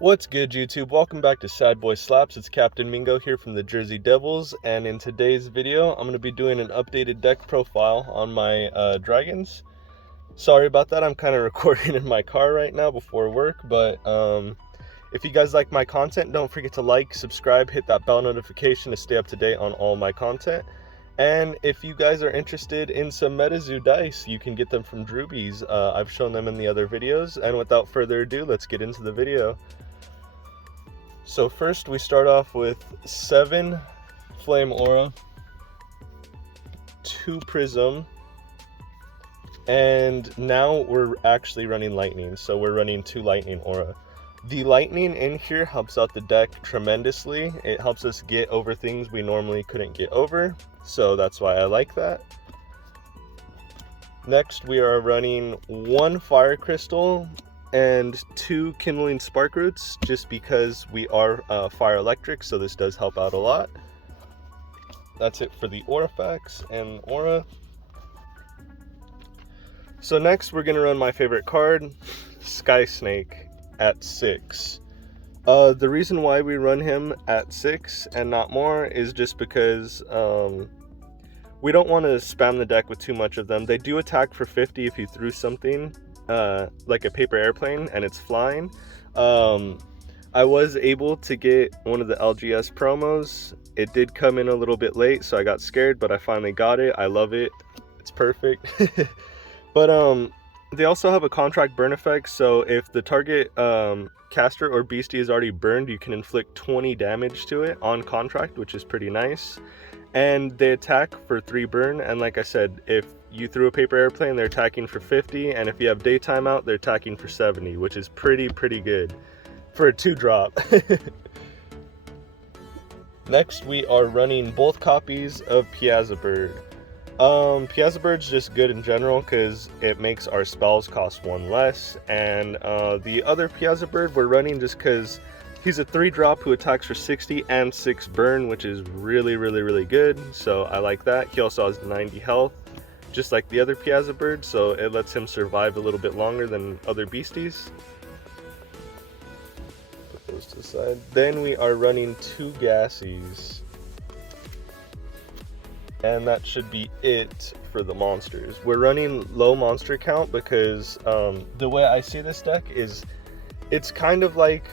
What's good, YouTube? Welcome back to Sad Boy Slaps. It's Captain Mingo here from the Jersey Devils, and in today's video, I'm going to be doing an updated deck profile on my dragons. Sorry about that, I'm kind of recording in my car right now before work, but if you guys like my content, don't forget to like, subscribe, hit that bell notification to stay up to date on all my content. And if you guys are interested in some Metazoo dice, you can get them from Droobies. I've shown them in the other videos, and without further ado, let's get into the video. So first we start off with 7 Flame Aura, 2 Prism, and now we're actually running Lightning, so we're running 2 Lightning Aura. The Lightning in here helps out the deck tremendously. It helps us get over things we normally couldn't get over, so that's why I like that. Next we are running 1 Fire Crystal and 2 Kindling Spark Roots, just because we are fire electric, so this does help out a lot. That's it for the aura facts and aura. So next we're gonna run my favorite card, Sky Snake, at 6. The reason why we run him at 6 and not more is just because we don't want to spam the deck with too much of them. They do attack for 50 if you threw something like a paper airplane and it's flying. I was able to get one of the LGS promos. It did come in a little bit late, so I got scared, but I finally got it. I love it. It's perfect. But they also have a contract burn effect, so if the target caster or beastie is already burned, you can inflict 20 damage to it on contract, which is pretty nice. And they attack for 3 burn, and like I said, if you threw a paper airplane, they're attacking for 50, and if you have daytime out, they're attacking for 70, which is pretty good for a 2-drop. Next, we are running both copies of Piazza Bird. Piazza Bird's just good in general because it makes our spells cost 1 less, and the other Piazza Bird we're running just because he's a 3-drop who attacks for 60 and 6 burn, which is really good, so I like that. He also has 90 health, just like the other Piazza Bird, so it lets him survive a little bit longer than other beasties. Put those to the side. Then we are running 2 Gassies. And that should be it for the monsters. We're running low monster count because the way I see this deck is it's kind of like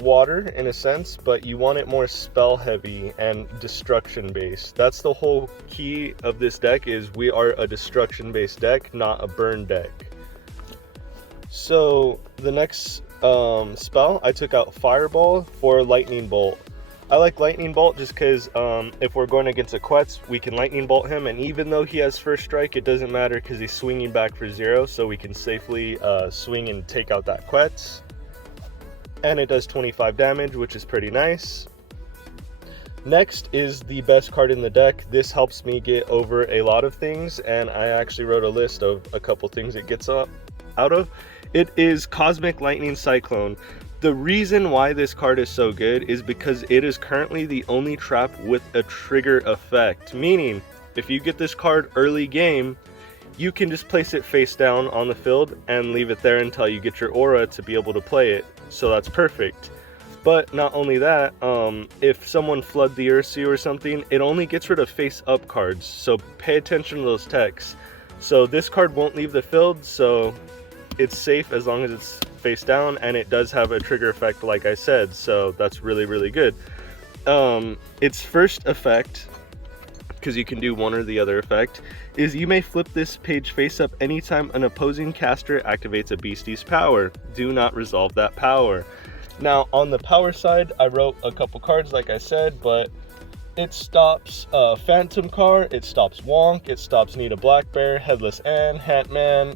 water in a sense, but you want it more spell heavy and destruction based. That's the whole key of this deck, is we are a destruction based deck, not a burn deck. So the next spell, I took out Fireball for Lightning Bolt. I like Lightning Bolt just because if we're going against a Quetz, we can Lightning Bolt him, and even though he has first strike, it doesn't matter because he's swinging back for 0, so we can safely swing and take out that Quetz. And it does 25 damage, which is pretty nice. Next is the best card in the deck. This helps me get over a lot of things, and I actually wrote a list of a couple things it gets out of. It is Cosmic Lightning Cyclone. The reason why this card is so good is because it is currently the only trap with a trigger effect, meaning if you get this card early game, you can just place it face down on the field and leave it there until you get your aura to be able to play it, so that's perfect. But not only that, if someone flood the Ursu or something, it only gets rid of face up cards, so pay attention to those techs. So this card won't leave the field, so it's safe as long as it's face down, and it does have a trigger effect like I said, so that's really good. Its first effect, because you can do one or the other effect, is you may flip this page face up anytime an opposing caster activates a beastie's power. Do not resolve that power. Now on the power side, I wrote a couple cards like I said, but it stops Phantom Car, it stops Wonk, it stops Nita Blackbear, Headless Ann, Hatman,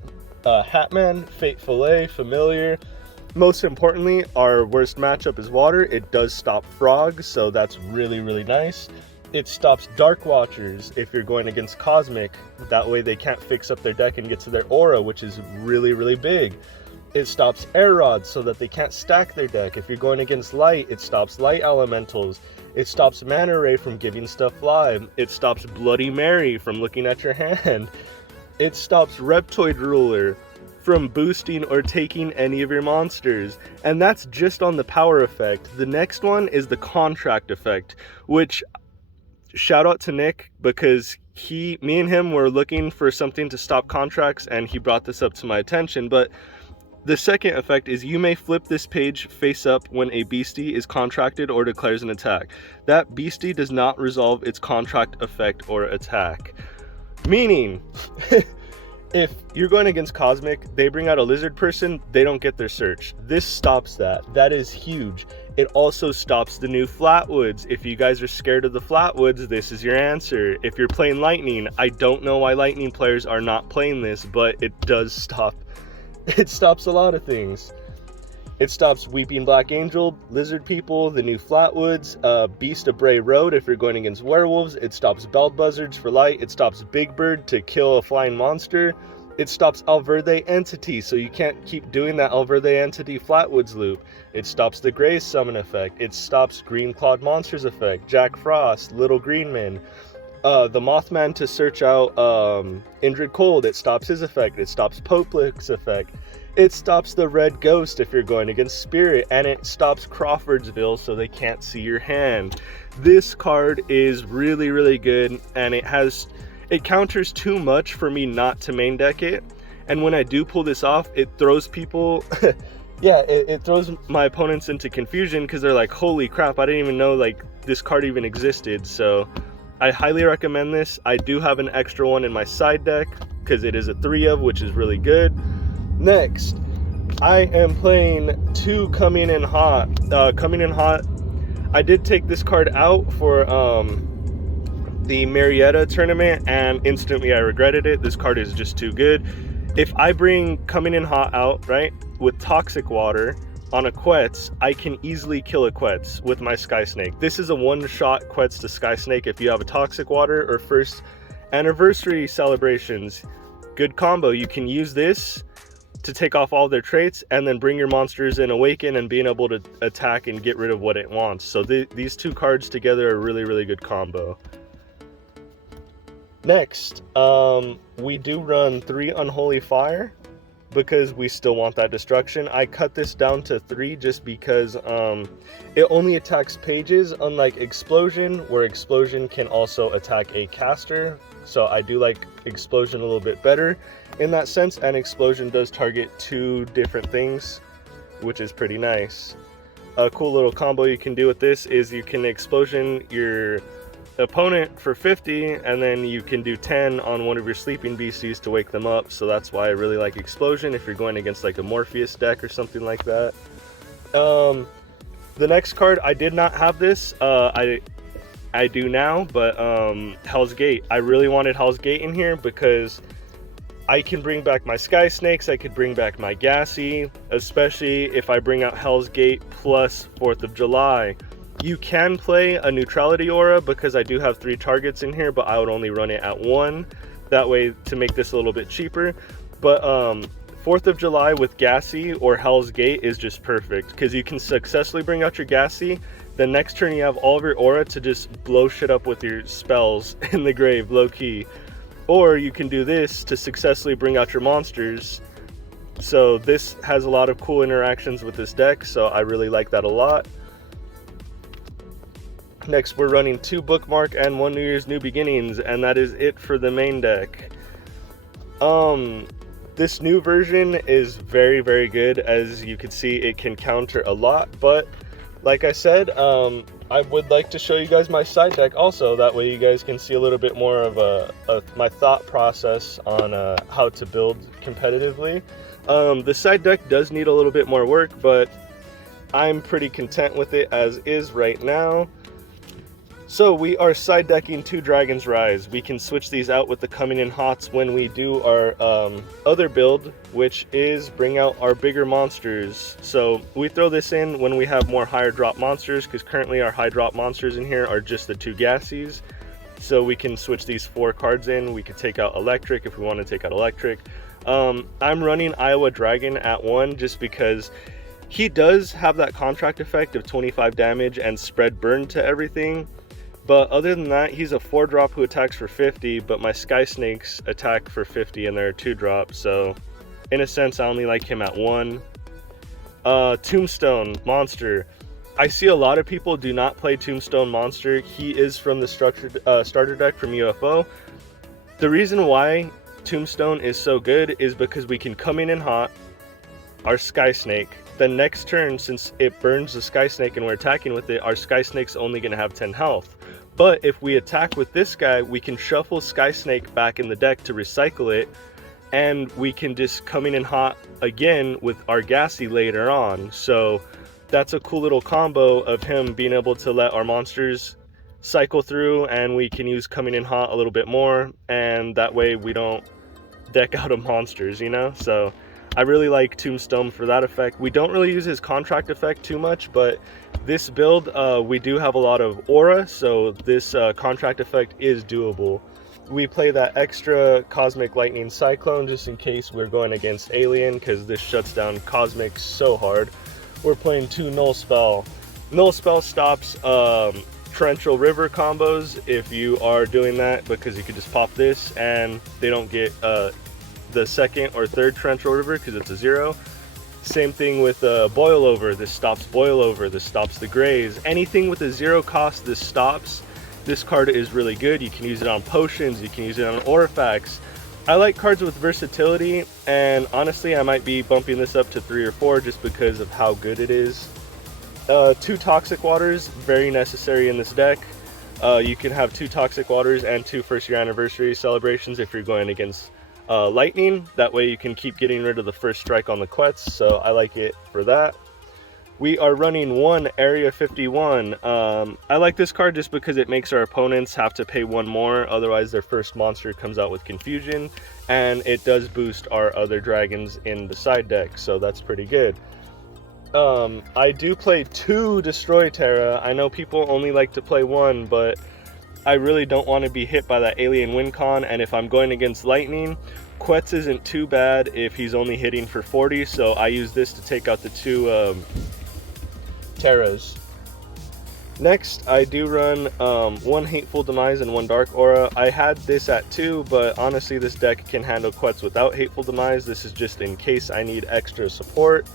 Fateful A, Familiar. Most importantly, our worst matchup is Water. It does stop Frog, so that's really nice. It stops Dark Watchers if you're going against Cosmic. That way they can't fix up their deck and get to their aura, which is really big. It stops Air Rods so that they can't stack their deck. If you're going against Light, it stops Light Elementals. It stops Mana Ray from giving stuff live. It stops Bloody Mary from looking at your hand. It stops Reptoid Ruler from boosting or taking any of your monsters. And that's just on the power effect. The next one is the contract effect, which, shout out to Nick, because me and him were looking for something to stop contracts, and he brought this up to my attention. But the second effect is you may flip this page face up when a beastie is contracted or declares an attack. That beastie does not resolve its contract effect or attack. Meaning, if you're going against Cosmic, they bring out a lizard person, they don't get their search. This stops that. That is huge. It also stops the new Flatwoods. If you guys are scared of the Flatwoods, this is your answer. If you're playing Lightning, I don't know why Lightning players are not playing this, but it does stop. It stops a lot of things. It stops Weeping Black Angel, Lizard People, the new Flatwoods, Beast of Bray Road if you're going against werewolves. It stops Bell Buzzards for light. It stops Big Bird to kill a flying monster. It stops Alverde Entity, so you can't keep doing that Alverde Entity Flatwoods loop. It stops the Graze Summon effect. It stops Green Clawed Monsters effect, Jack Frost, Little Green Man. The Mothman to search out Indrid Cold, it stops his effect. It stops Popelix effect. It stops the Red Ghost if you're going against Spirit, and it stops Crawfordsville so they can't see your hand. This card is really, really good, and it counters too much for me not to main deck it. And when I do pull this off, it throws people it throws my opponents into confusion, because they're like, holy crap, I didn't even know like this card even existed. So I highly recommend this. I do have an extra one in my side deck because it is a 3 of, which is really good. Next, I am playing 2 Coming in Hot. Coming in Hot, I did take this card out for the Marietta tournament, and instantly I regretted it. This card is just too good. If I bring Coming in Hot out, right, with Toxic Water on a Quetz, I can easily kill a Quetz with my Sky Snake. This is a one-shot Quetz to Sky Snake if you have a Toxic Water or first anniversary celebrations. Good combo. You can use this to take off all their traits and then bring your monsters in Awaken and being able to attack and get rid of what it wants. So these 2 cards together are a really, really good combo. Next, we do run 3 Unholy Fire because we still want that destruction. I cut this down to 3 just because it only attacks pages, unlike Explosion, where Explosion can also attack a caster. So I do like Explosion a little bit better in that sense, and Explosion does target 2 different things, which is pretty nice. A cool little combo you can do with this is you can Explosion your opponent for 50, and then you can do 10 on one of your sleeping beasties to wake them up. So that's why I really like Explosion if you're going against like a Morpheus deck or something like that. The next card, I did not have this. I do now, but Hell's Gate. I really wanted Hell's Gate in here because I can bring back my Sky Snakes, I could bring back my Gassy, especially if I bring out Hell's Gate plus 4th of July. You can play a Neutrality Aura because I do have 3 targets in here, but I would only run it at 1. That way to make this a little bit cheaper. But 4th of July with Gassy or Hell's Gate is just perfect because you can successfully bring out your Gassy. The next turn you have all of your aura to just blow shit up with your spells in the grave, low key. Or you can do this to successfully bring out your monsters. So this has a lot of cool interactions with this deck, so I really like that a lot. Next, we're running 2 Bookmark and 1 New Year's New Beginnings, and that is it for the main deck. This new version is very, very good. As you can see, it can counter a lot, but like I said, I would like to show you guys my side deck also. That way you guys can see a little bit more of my thought process on how to build competitively. The side deck does need a little bit more work, but I'm pretty content with it as is right now. So we are side decking 2 Dragon's Rise. We can switch these out with the Coming in Hots when we do our other build, which is bring out our bigger monsters. So we throw this in when we have more higher drop monsters, because currently our high drop monsters in here are just the 2 Gassies. So we can switch these 4 cards in. We could take out Electric if we want to take out Electric. I'm running Iowa Dragon at 1 just because he does have that contract effect of 25 damage and spread burn to everything. But other than that, he's a 4-drop who attacks for 50, but my Sky Snakes attack for 50 and they're a 2-drop, so in a sense, I only like him at 1. Tombstone Monster. I see a lot of people do not play Tombstone Monster. He is from the structured starter deck from UFO. The reason why Tombstone is so good is because we can come in hot, our Sky Snake. The next turn, since it burns the Sky Snake and we're attacking with it, our Sky Snake's only going to have 10 health. But if we attack with this guy, we can shuffle Sky Snake back in the deck to recycle it, and we can just come in hot again with our Gassy later on. So that's a cool little combo of him being able to let our monsters cycle through, and we can use coming in hot a little bit more, and that way we don't deck out of monsters, you know? So I really like Tombstone for that effect. We don't really use his contract effect too much, but this build, we do have a lot of aura, so this contract effect is doable. We play that extra Cosmic Lightning Cyclone just in case we're going against Alien, because this shuts down Cosmic so hard. We're playing 2 Null Spell. Null Spell stops Torrential River combos if you are doing that, because you can just pop this and they don't get the second or third Torrential River because it's a 0. Same thing with Boil Over. This stops Boil Over. This stops the Graze. Anything with a 0 cost, this stops. This card is really good. You can use it on potions. You can use it on Orifacts. I like cards with versatility, and honestly, I might be bumping this up to 3 or 4 just because of how good it is. 2 Toxic Waters, very necessary in this deck. You can have 2 Toxic Waters and 2 first year anniversary celebrations if you're going against Lightning. That way you can keep getting rid of the first strike on the Quets, so I like it for that. We are running 1 Area 51. I like this card just because it makes our opponents have to pay 1 more, otherwise their first monster comes out with Confusion, and it does boost our other dragons in the side deck, so that's pretty good. I do play 2 Destroy Terra. I know people only like to play 1, but I really don't want to be hit by that Alien win con, and if I'm going against Lightning, Quetz isn't too bad if he's only hitting for 40, so I use this to take out the 2 Terras. Next, I do run 1 Hateful Demise and 1 Dark Aura. I had this at 2, but honestly this deck can handle Quetz without Hateful Demise. This is just in case I need extra support.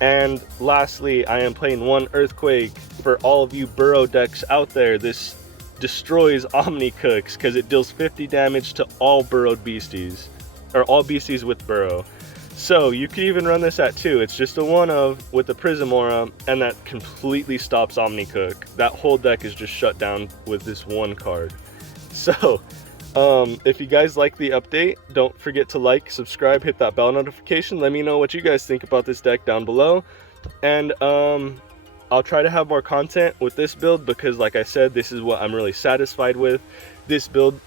And lastly, I am playing 1 Earthquake. For all of you Burrow decks out there, this destroys Omnicooks because it deals 50 damage to all burrowed beasties, or all beasties with Burrow. So you could even run this at 2. It's just a 1-of with the Prism Aura, and that completely stops Omnicook. That whole deck is just shut down with this 1 card. So if you guys like the update, don't forget to like, subscribe, hit that bell notification. Let me know what you guys think about this deck down below. And I'll try to have more content with this build because, like I said, this is what I'm really satisfied with. This build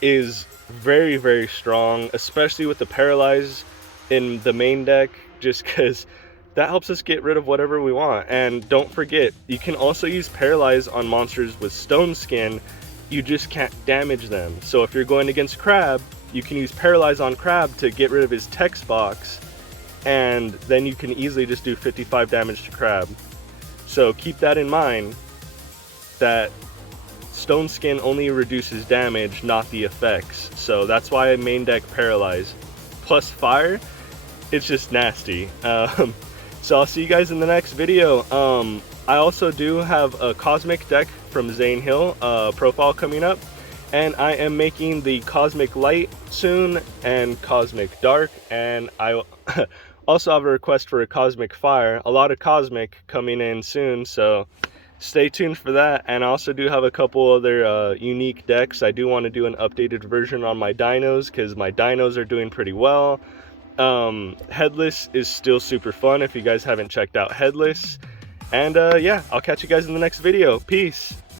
is very, very strong, especially with the Paralyze in the main deck, just because that helps us get rid of whatever we want. And don't forget, you can also use Paralyze on monsters with Stone Skin. You just can't damage them. So if you're going against Crab, you can use Paralyze on Crab to get rid of his text box, and then you can easily just do 55 damage to Crab. So keep that in mind, that Stone Skin only reduces damage, not the effects. So that's why I main deck Paralyze. Plus Fire, it's just nasty. So I'll see you guys in the next video. I also do have a Cosmic deck from Zane Hill profile coming up, and I am making the Cosmic Light soon and Cosmic Dark, and I also have a request for a Cosmic Fire. A lot of Cosmic coming in soon, so stay tuned for that. And I also do have a couple other unique decks. I do want to do an updated version on my dinos because my dinos are doing pretty well. Headless is still super fun if you guys haven't checked out Headless. And yeah, I'll catch you guys in the next video. Peace.